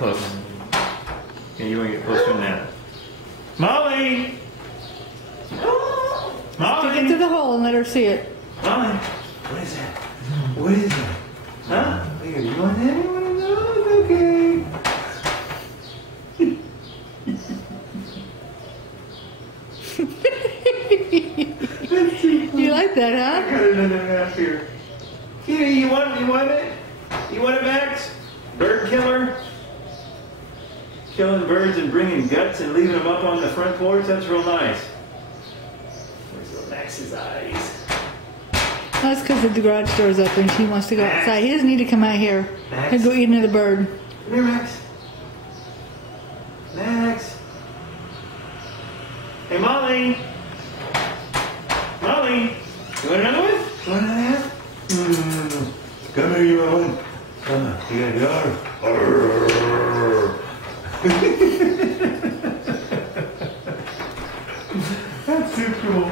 close. Yeah, you want to get closer than that. Molly! Molly! Get to the hole and let her see it. Molly! What is that? What is that? Huh? Here, you want that? You want to know? Okay. You like that, I huh? got another map here. Here, you want it? You want it, Max? Bird killer? Killing birds and bringing guts and leaving them up on the front porch? That's real nice. Where's little Max's eyes? That's because the garage door's open. She wants to go outside. He doesn't need to come out here. Max? He'll go eat another bird. Come here, Max. Max. Hey, Molly. Molly. You want another one? You want another half? Come here, you want one? Come on. You gotta go. That's too cool.